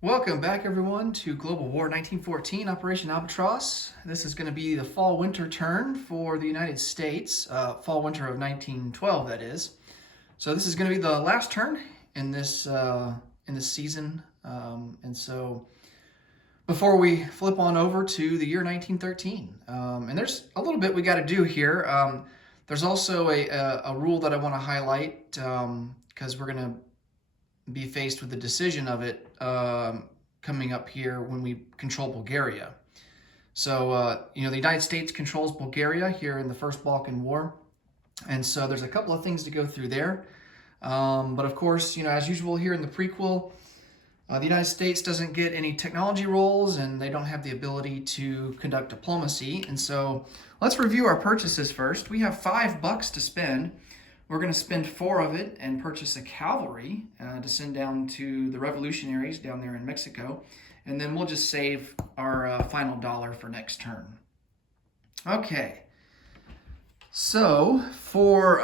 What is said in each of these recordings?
Welcome back, everyone, to Global War 1914, Operation Albatross. This is going to be the fall-winter turn for the United States, fall-winter of 1912, that is. So this is going to be the last turn in this season, and so before we flip on over to the year 1913, and there's a little bit we got to do here. There's also a rule that I want to highlight because we're going to be faced with the decision of it coming up here when we control Bulgaria. So, the United States controls Bulgaria here in the First Balkan War. And so there's a couple of things to go through there. But of course, as usual here in the prequel, the United States doesn't get any technology roles and they don't have the ability to conduct diplomacy. And so let's review our purchases first. We have $5 to spend. We're going to spend 4 of it and purchase a cavalry to send down to the revolutionaries down there in Mexico. And then we'll just save our final dollar for next turn. Okay. So for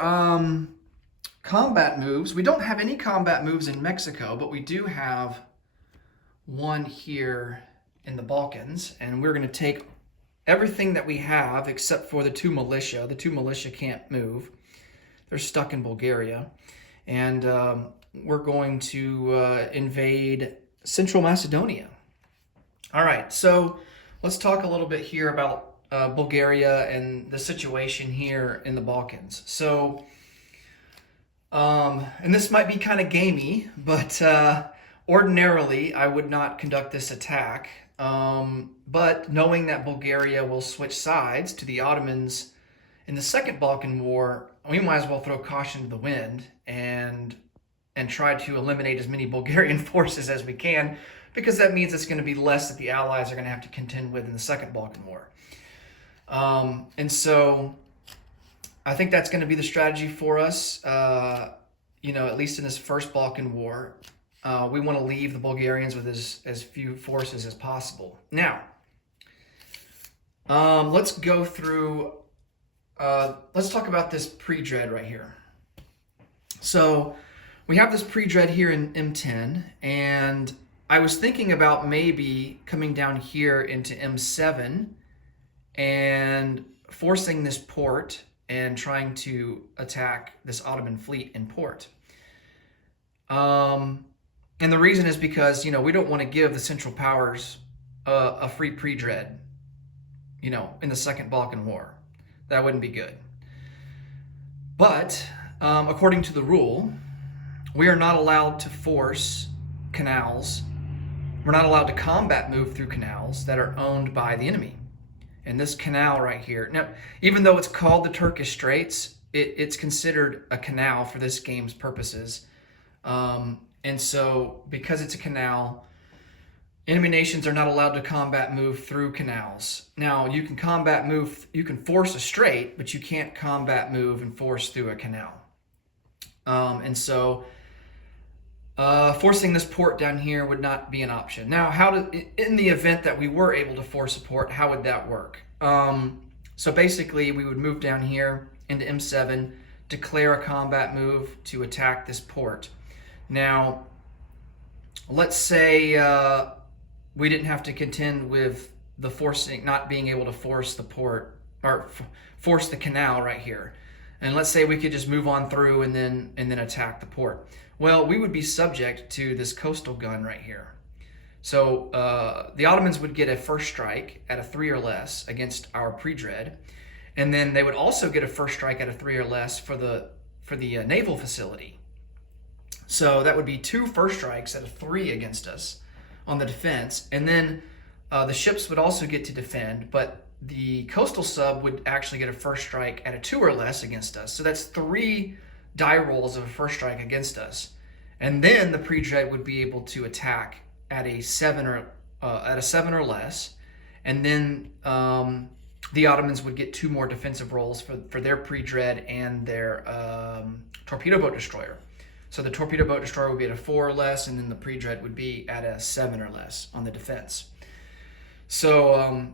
combat moves, we don't have any combat moves in Mexico, but we do have one here in the Balkans. And we're going to take everything that we have except for the 2 militia. The 2 militia can't move. They're stuck in Bulgaria, and we're going to invade Central Macedonia. All right, so let's talk a little bit here about Bulgaria and the situation here in the Balkans. So, and this might be kind of gamey, but ordinarily I would not conduct this attack. But knowing that Bulgaria will switch sides to the Ottomans in the Second Balkan War, we might as well throw caution to the wind and try to eliminate as many Bulgarian forces as we can, because that means it's going to be less that the Allies are going to have to contend with in the Second Balkan War. And so I think that's going to be the strategy for us, at least in this First Balkan War. We want to leave the Bulgarians with as few forces as possible. Now, let's go through... let's talk about this pre-dread right here. So we have this pre-dread here in M10, and I was thinking about maybe coming down here into M7 and forcing this port and trying to attack this Ottoman fleet in port. And the reason is because, we don't want to give the Central Powers a free pre-dread, in the Second Balkan War. That wouldn't be good. But according to the rule, we are not allowed to force canals. We're not allowed to combat move through canals that are owned by the enemy. And this canal right here, now, even though it's called the Turkish Straits, it's considered a canal for this game's purposes. And so because it's a canal, enemy nations are not allowed to combat move through canals. Now, you can combat move, you can force a strait, but you can't combat move and force through a canal. And so forcing this port down here would not be an option. Now, in the event that we were able to force a port, how would that work? So basically, we would move down here into M7, declare a combat move to attack this port. Now, let's say we didn't have to contend with the not being able to force the port or force the canal right here. And let's say we could just move on through and then attack the port. Well, we would be subject to this coastal gun right here. So the Ottomans would get a first strike at a 3 or less against our pre-dread, and then they would also get a first strike at a 3 or less for the naval facility. So that would be 2 first strikes at a 3 against us on the defense, and then the ships would also get to defend, but the coastal sub would actually get a first strike at a 2 or less against us. So that's 3 die rolls of a first strike against us, and then the pre-dread would be able to attack at a 7 or less, and then the Ottomans would get 2 more defensive rolls for their pre-dread and their torpedo boat destroyer. So the torpedo boat destroyer would be at a 4 or less, and then the pre-dread would be at a 7 or less on the defense. So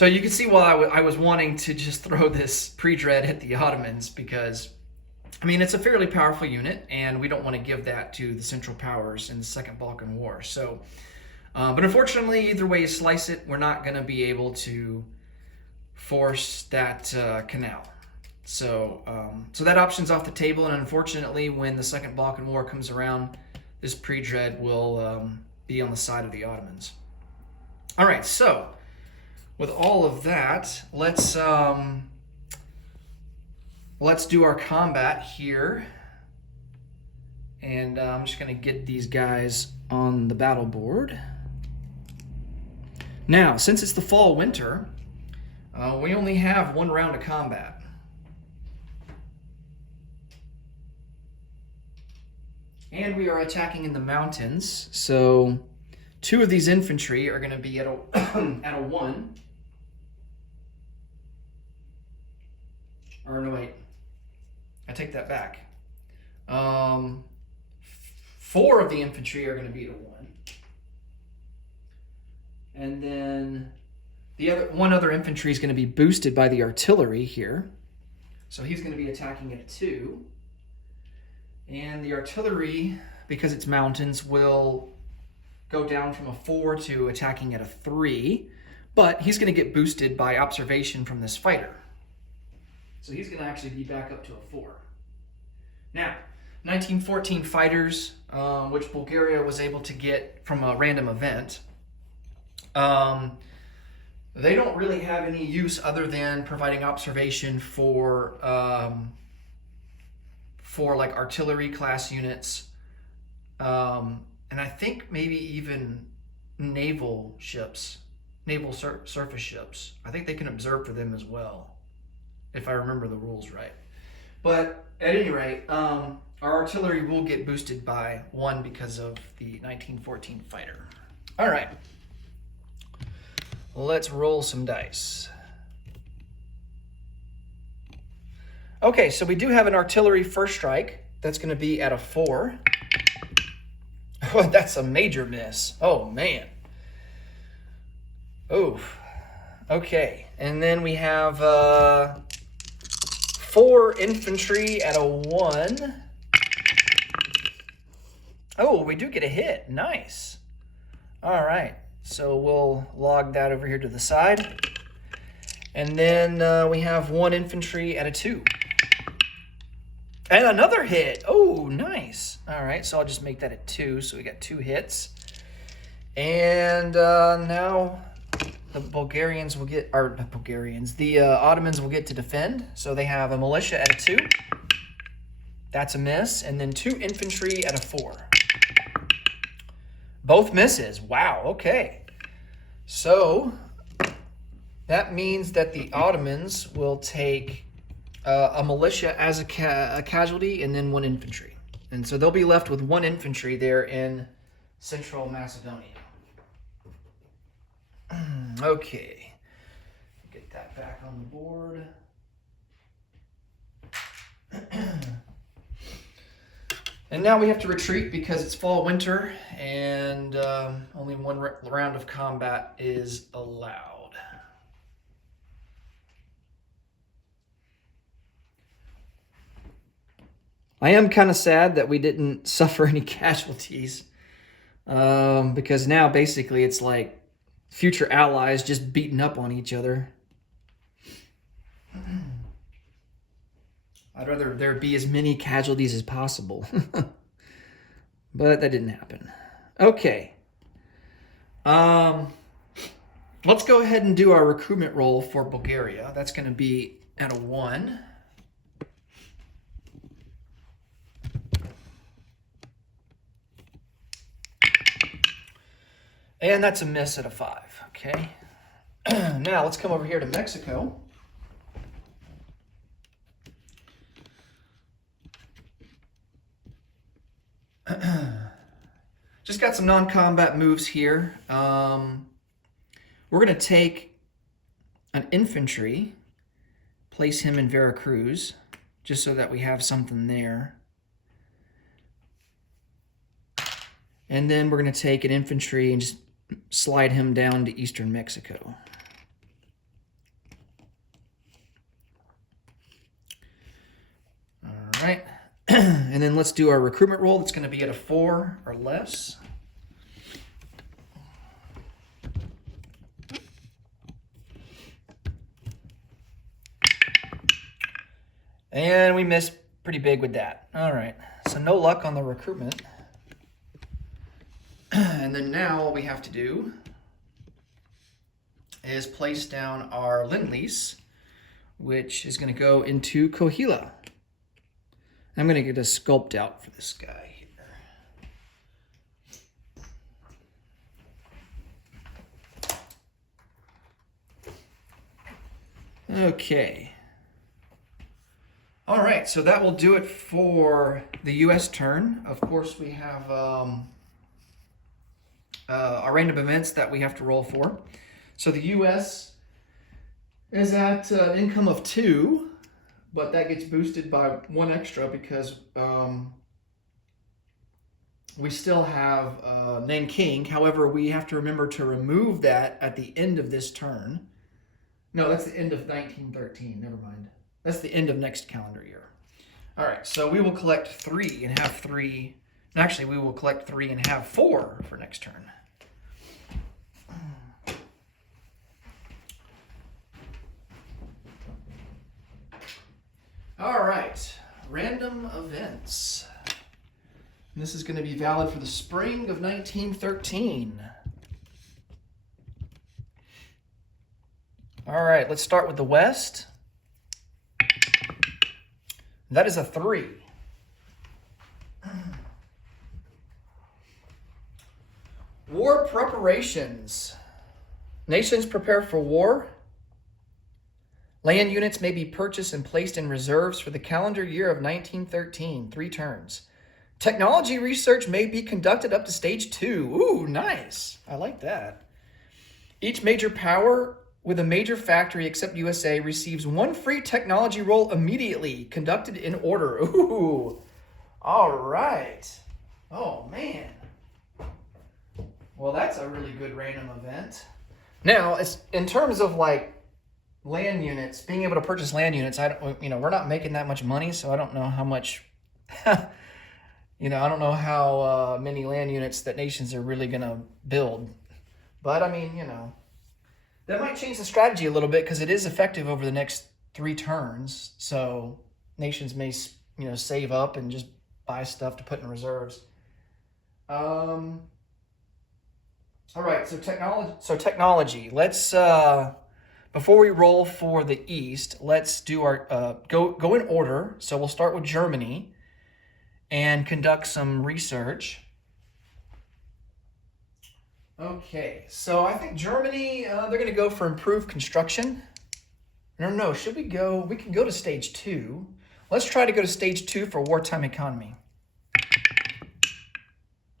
you can see why I was wanting to just throw this pre-dread at the Ottomans, because I mean, it's a fairly powerful unit, and we don't want to give that to the Central Powers in the Second Balkan War. So, but unfortunately, either way you slice it, we're not going to be able to force that canal. So, so that option's off the table, and unfortunately, when the Second Balkan War comes around, this pre-dread will be on the side of the Ottomans. All right, so with all of that, let's do our combat here. And I'm just going to get these guys on the battle board. Now, since it's the fall-winter, we only have one round of combat. And we are attacking in the mountains, so 2 of these infantry are going to be at a at a 1. Or no, wait. I take that back. 4 of the infantry are going to be at a 1. And then the one other infantry is going to be boosted by the artillery here. So he's going to be attacking at a 2. And the artillery, because it's mountains, will go down from a 4 to attacking at a 3. But he's going to get boosted by observation from this fighter. So he's going to actually be back up to a 4. Now, 1914 fighters, which Bulgaria was able to get from a random event, they don't really have any use other than providing observation for like artillery class units, and I think maybe even naval ships, surface ships. I think they can observe for them as well, if I remember the rules right. But at any rate, our artillery will get boosted by 1 because of the 1914 fighter. All right, let's roll some dice. Okay, so we do have an artillery first strike. That's going to be at a 4. Oh, that's a major miss. Oh, man. Oh, okay. And then we have 4 infantry at a 1. Oh, we do get a hit. Nice. All right. So we'll log that over here to the side. And then we have 1 infantry at a 2. And another hit. Oh, nice. All right, so I'll just make that a 2. So we got 2 hits. And now the Bulgarians will get, or not Bulgarians, the Ottomans will get to defend. So they have a militia at a 2. That's a miss. And then 2 infantry at a 4. Both misses. Wow, okay. So that means that the Ottomans will take a militia as a casualty and then 1 infantry. And so they'll be left with 1 infantry there in Central Macedonia. Okay. Get that back on the board. And now we have to retreat because it's fall-winter and only 1 round of combat is allowed. I am kind of sad that we didn't suffer any casualties because now basically it's like future allies just beating up on each other. I'd rather there be as many casualties as possible. But that didn't happen. Okay. Let's go ahead and do our recruitment roll for Bulgaria. That's going to be at a 1. And that's a miss at a 5, okay? Now, let's come over here to Mexico. Just got some non-combat moves here. We're going to take an infantry, place him in Veracruz, just so that we have something there. And then we're going to take an infantry and just slide him down to eastern Mexico. All right. And then let's do our recruitment roll. That's going to be at a 4 or less. And we missed pretty big with that. All right, so no luck on the recruitment. And then now what we have to do is place down our Lend-Lease, which is going to go into Kohila. I'm going to get a sculpt out for this guy here. Okay. All right, so that will do it for the U.S. turn. Of course, we have our random events that we have to roll for. So the U.S. is at an income of 2, but that gets boosted by 1 extra because we still have Nanking. However, we have to remember to remove that at the end of this turn. No, that's the end of 1913. Never mind. That's the end of next calendar year. All right, so we will collect 3 and have 3. And actually, we will collect 3 and have 4 for next turn. All right, random events. And this is going to be valid for the spring of 1913. All right, let's start with the West. That is a 3. War preparations. Nations prepare for war. Land units may be purchased and placed in reserves for the calendar year of 1913. 3 turns. Technology research may be conducted up to stage 2. Ooh, nice. I like that. Each major power with a major factory except USA receives 1 free technology roll immediately, conducted in order. Ooh, all right. Oh, man. Well, that's a really good random event. Now, it's, in terms of like land units, being able to purchase land units, we're not making that much money, so I don't know how much, I don't know how many land units that nations are really going to build. But, I mean, that might change the strategy a little bit because it is effective over the next 3 turns. So nations may, save up and just buy stuff to put in reserves. All right, so technology. Let's before we roll for the East, let's do our go in order. So we'll start with Germany and conduct some research. Okay, so I think Germany, they're going to go for improved construction. No, should we go? We can go to stage 2. Let's try to go to stage 2 for wartime economy.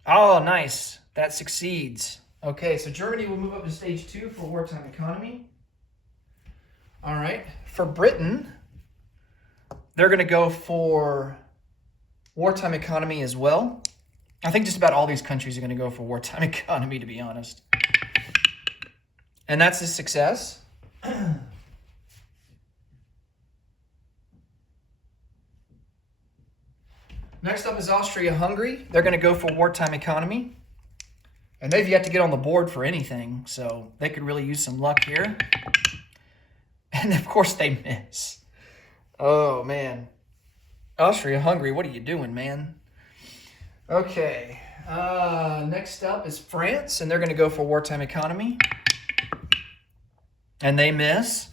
Oh, nice. That succeeds. Okay, so Germany will move up to stage 2 for wartime economy. All right, for Britain, they're going to go for wartime economy as well. I think just about all these countries are going to go for wartime economy, to be honest. And that's a success. Next up is Austria-Hungary. They're going to go for wartime economy. And they've yet to get on the board for anything, so they could really use some luck here. And of course they miss. Oh, man. Austria-Hungary, what are you doing, man? Okay, next up is France, and they're going to go for wartime economy. And they miss.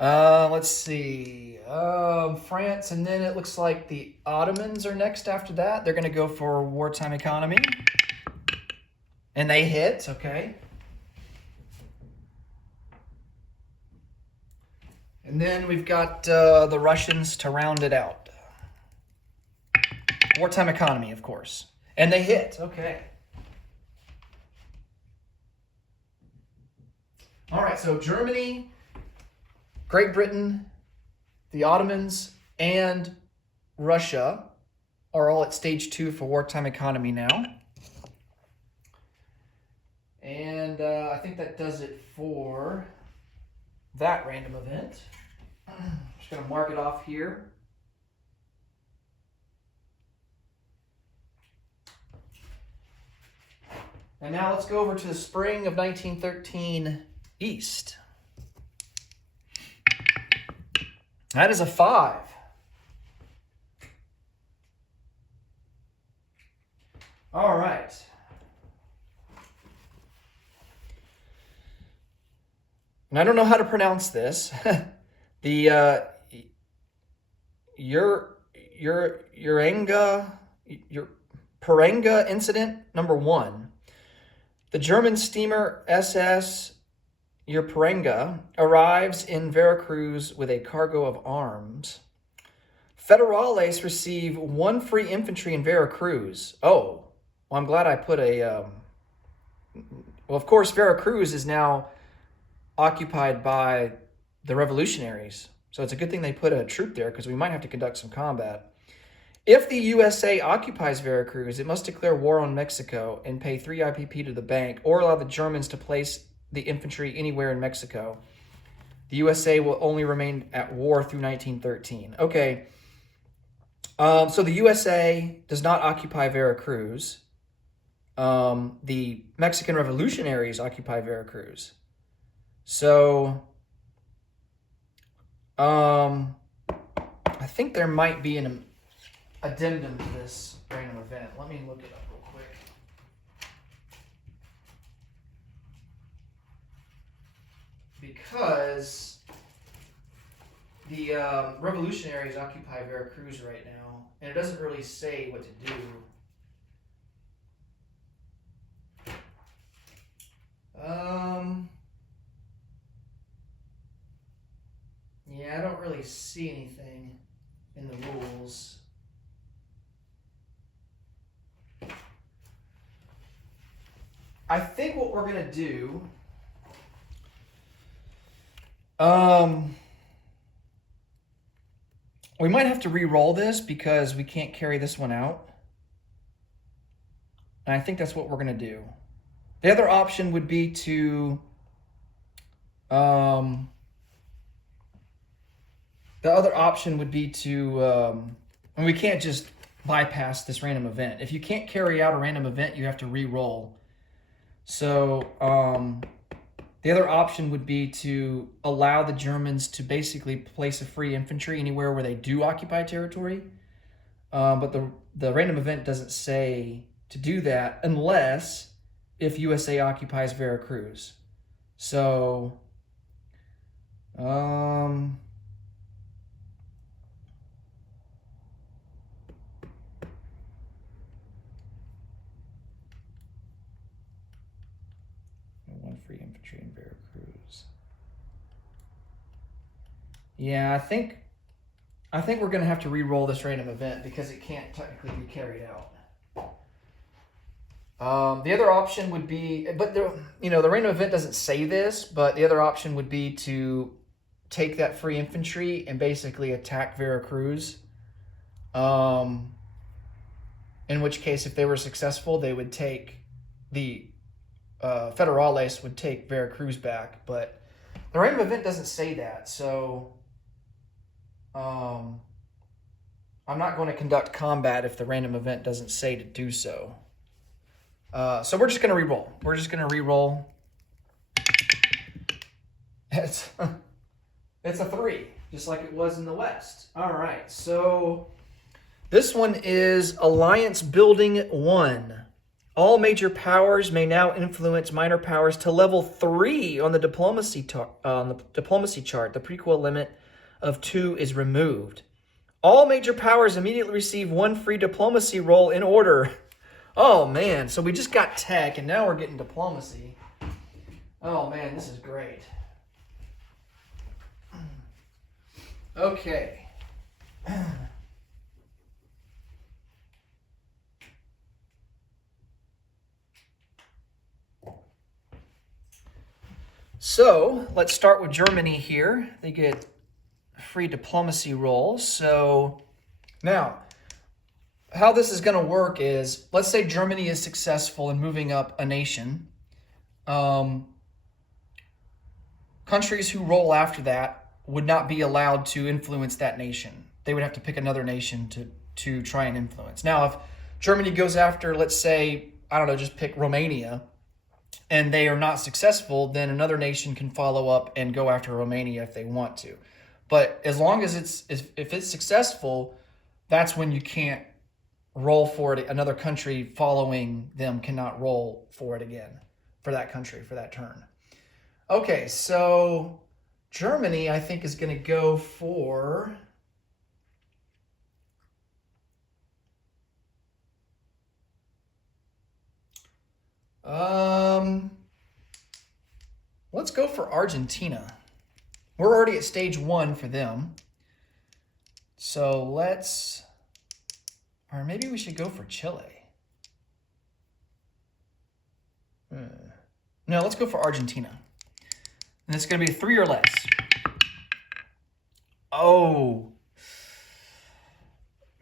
Let's see. France, and then it looks like the Ottomans are next after that. They're going to go for wartime economy. And they hit, okay. And then we've got the Russians to round it out. Wartime economy, of course. And they hit. Okay. All right, so Germany, Great Britain, the Ottomans, and Russia are all at stage 2 for wartime economy now. And I think that does it for that random event. I'm just going to mark it off here. And now let's go over to the spring of 1913 East. That is a 5. All right. And I don't know how to pronounce this. The Perenga incident number 1. The German steamer SS Perenga arrives in Veracruz with a cargo of arms. Federales receive 1 free infantry in Veracruz. Oh, well, I'm glad I put a... well, of course, Veracruz is now occupied by the revolutionaries. So it's a good thing they put a troop there because we might have to conduct some combat. If the USA occupies Veracruz, it must declare war on Mexico and pay 3 IPP to the bank or allow the Germans to place the infantry anywhere in Mexico. The USA will only remain at war through 1913. Okay. So the USA does not occupy Veracruz. The Mexican revolutionaries occupy Veracruz. So, I think there might be an addendum to this random event. Let me look it up real quick. Because the revolutionaries occupy Veracruz right now, and it doesn't really say what to do. Yeah, I don't really see anything in the rules. I think what we're going to do, we might have to re-roll this because we can't carry this one out. And I think that's what we're going to do. The other option would be to, and we can't just bypass this random event. If you can't carry out a random event, you have to re-roll. So the other option would be to allow the Germans to basically place a free infantry anywhere where they do occupy territory. But the random event doesn't say to do that unless if USA occupies Veracruz. So, One free infantry in Veracruz. Yeah, I think we're going to have to re-roll this random event because it can't technically be carried out. The other option would be, but the random event doesn't say this, but the other option would be to take that free infantry and basically attack Veracruz. In which case, if they were successful, they would take the Federales would take Veracruz back. But the random event doesn't say that, so I'm not going to conduct combat if the random event doesn't say to do so. So we're just going to re-roll. We're just going to re-roll. It's a 3, just like it was in the West. All right, so this one is Alliance Building 1. All major powers may now influence minor powers to level 3 on the diplomacy chart. The prequel limit of 2 is removed. All major powers immediately receive 1 free diplomacy roll in order. Oh, man. So we just got tech, and now we're getting diplomacy. Oh, man, this is great. Okay. So let's start with Germany here. They get free diplomacy rolls. So now, how this is going to work is, let's say Germany is successful in moving up a nation. Countries who roll after that would not be allowed to influence that nation. They would have to pick another nation to try and influence. Now, if Germany goes after, let's say, I don't know, just pick Romania, and they are not successful, then another nation can follow up and go after Romania if they want to. But as long as if it's successful, that's when you can't roll for it. Another country following them cannot roll for it again, for that country, for that turn. Okay, so Germany, I think, is going to go for... let's go for Argentina. We're already at stage 1 for them. So let's... Or maybe we should go for Chile. No, let's go for Argentina. And it's going to be 3 or less. Oh.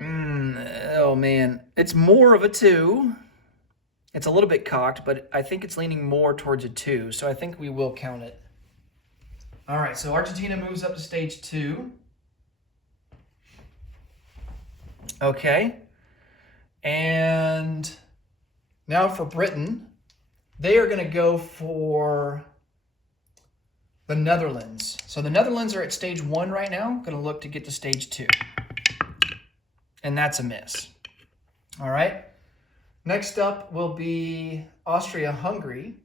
Oh, man. It's more of a 2. It's a little bit cocked, but I think it's leaning more towards a 2. So I think we will count it. All right, so Argentina moves up to stage 2. Okay. And now for Britain, they are going to go for the Netherlands. So the Netherlands are at stage 1 right now. Going to look to get to stage 2. And that's a miss. All right. Next up will be Austria-Hungary.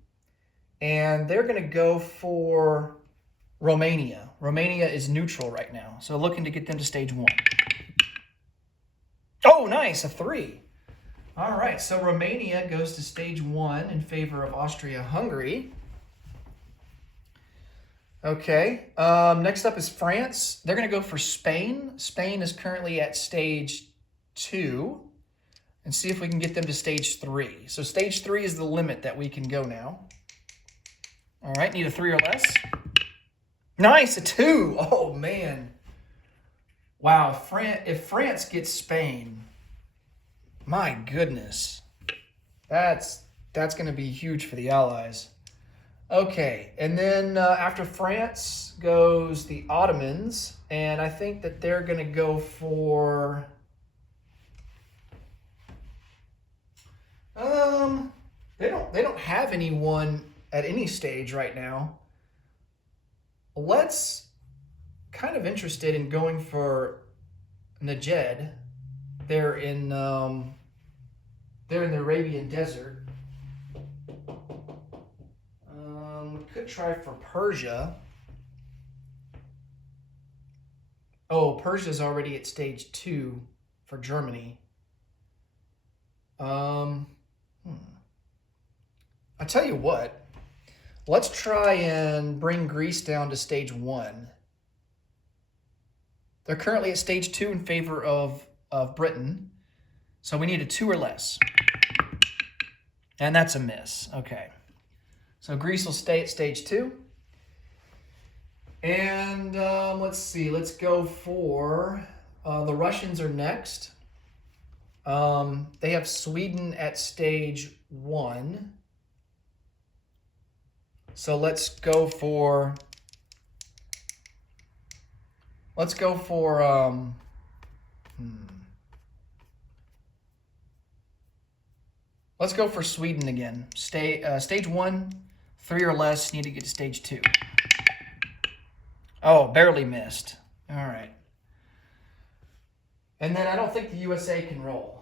And they're going to go for Romania. Romania is neutral right now. So looking to get them to stage 1. Oh, nice. A 3. All right, so Romania goes to stage 1 in favor of Austria-Hungary. Okay, next up is France. They're going to go for Spain. Spain is currently at stage 2. And see if we can get them to stage 3. So stage 3 is the limit that we can go now. All right, need a 3 or less. Nice, a 2. Oh, man. Wow, if France gets Spain... My goodness, that's going to be huge for the Allies. Okay, and then after France goes the Ottomans, and I think that they're going to go for... They don't have anyone at any stage right now. Let's kind of interested in going for Najd. They're in the Arabian Desert. We could try for Persia. Oh, Persia's already at stage 2 for Germany. I tell you what. Let's try and bring Greece down to stage 1. They're currently at stage 2 in favor of Britain. So we need a 2 or less. And that's a miss. Okay. So Greece will stay at stage 2. And let's see. Let's go for the Russians are next. They have Sweden at stage 1. So let's go for Let's go for Sweden again. Stage 1, 3 or less, need to get to stage 2. Oh, barely missed. All right. And then I don't think the USA can roll.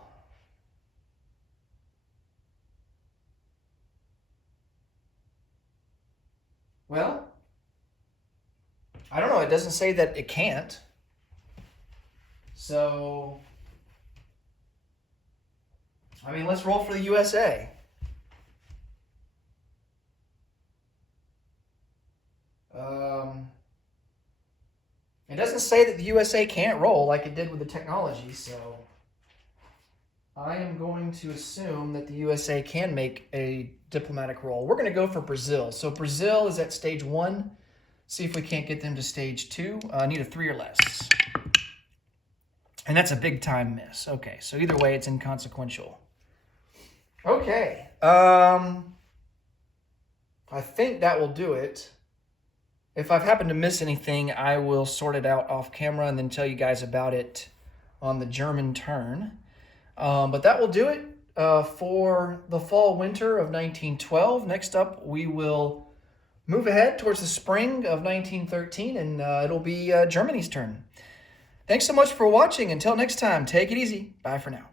Well, I don't know. It doesn't say that it can't. So, I mean, let's roll for the USA. It doesn't say that the USA can't roll like it did with the technology, so I am going to assume that the USA can make a diplomatic roll. We're going to go for Brazil. So Brazil is at stage 1. See if we can't get them to stage 2. Need a 3 or less. And that's a big time miss. Okay, so either way, it's inconsequential. Okay. I think that will do it. If I've happened to miss anything, I will sort it out off camera and then tell you guys about it on the German turn. But that will do it. for the fall-winter of 1912. Next up, we will move ahead towards the spring of 1913, and it'll be Germany's turn. Thanks so much for watching. Until next time, take it easy. Bye for now.